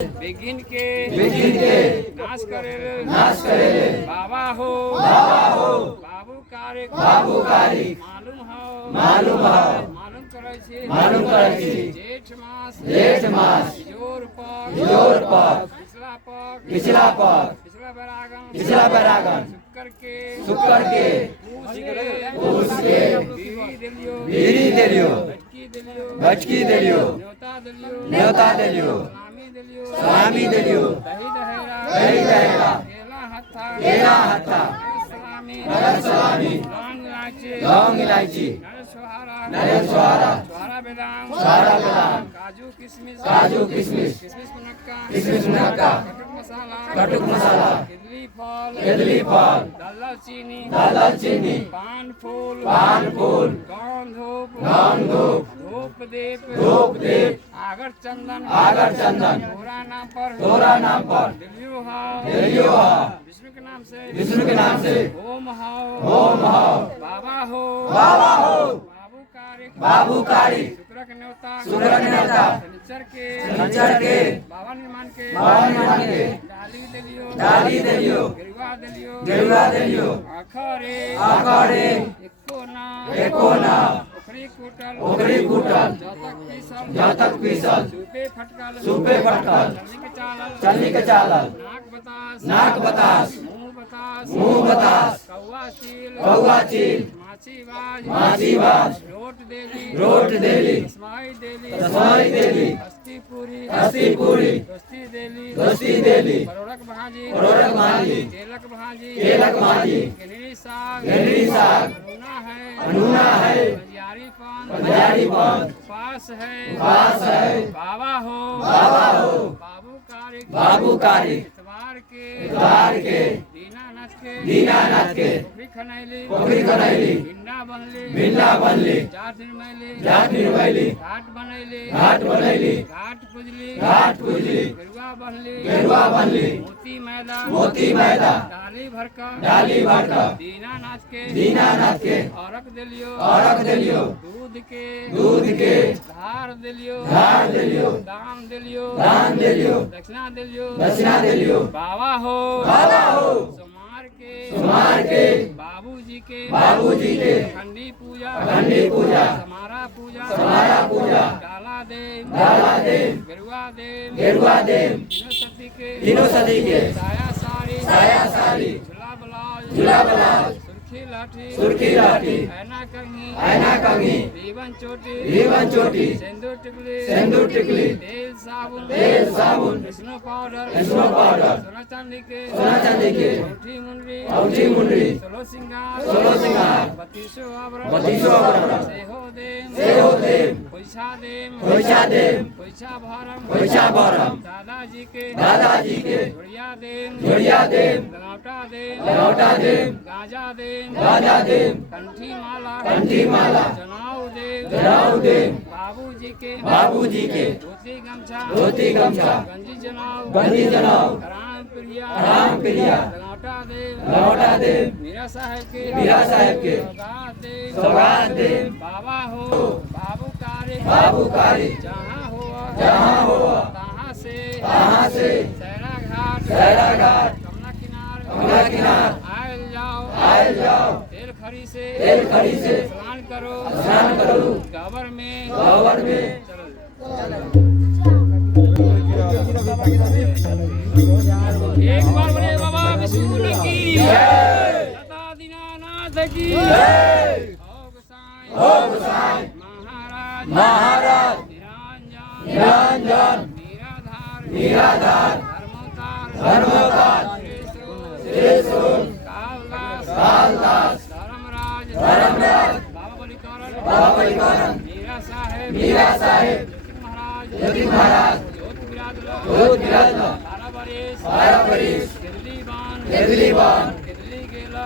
begin के नाश नाश करेले बाबा हो बाबू कारी मालूम करे छी जेठ मास जोर पर पिछला बरागन शुक्र के पूस के बीड़ी देलियो बचकी देलियो न्योता देलियो सलामी देलियो दही दहेरा केला हत्था नगर सलामी लौंग इलायची नारियल छोहारा बादाम काजू किशमिश मुनक्का कटुक मसाला केदली फल दालचीनी पान फूल गौन धूप दीप आगर चंदन तोरा नाम पर देलियो विष्णु के नाम से ओम हो बाबा हो बाबू कारी शुक्र के न्योता शनिचर के बाबा निर्माण के डाली देलियो गेरुआ देलियो आखरे एको ना ओखरी कुटल जब तक पीसल सूपे फटकल चलनी के चालल नाक बतास मुंह बतास कौआ चील माछी बाज रोट देली दसमाई देली हस्ती पूरी दोस्ती देली परोड़क भाजी केलक भाजी गेंडरी साग अनूना है बजारी पान पास है बाबा हो बाबू कारी इतवार के दीनानाथ के पोखरी खनैली भिंडा बनली जात निर्मैली घाट बनैली घाट पूजली गेरुआ बनली मोती मैदा डाली भरका दीनानाथ के औरक देलियो दूध के धार देलियो दान देलियो दक्षिणा देलियो बाबा हो सुमार के बाबूजी के खंडी पूजा समारा पूजा डाला दे गेरुआ दे तीनों सदी के साया साड़ी झूला ब्लाउज सुर्खी लाठी ऐना कंघी रीवन चोटी सिंदूर टिकली तेल साबुन विष्णु पाउडर सोना चांदी के औठी मुंडरी सोलो सिंगार बत्तीसों आभरण सेहो देम पैसा भरम दादाजी के जोड़िया देम लौटा देम गाजा देम कंठी माला जनाऊ देम बाबूजी के धोती गमछा गंजी जनाऊ राम प्रिया लौटा देम मीरा साहेब के सौगात देम बाबा हो बाबू कारी जहाँ हुआ तहाँ से सहरा घाट कमला किनार आयल जाओ तेल खरी से स्नान करो गावर में एक बार बोले बाबा विष्णु की लता दीनानाथ की हो गोसाई महाराज निरंजन निराधार धर्मोतार कालदास धर्मराज बाबा बलिकारण मीरा साहेब महाराज जोत बिराजला 12 बरिस केदली बान केदली गेला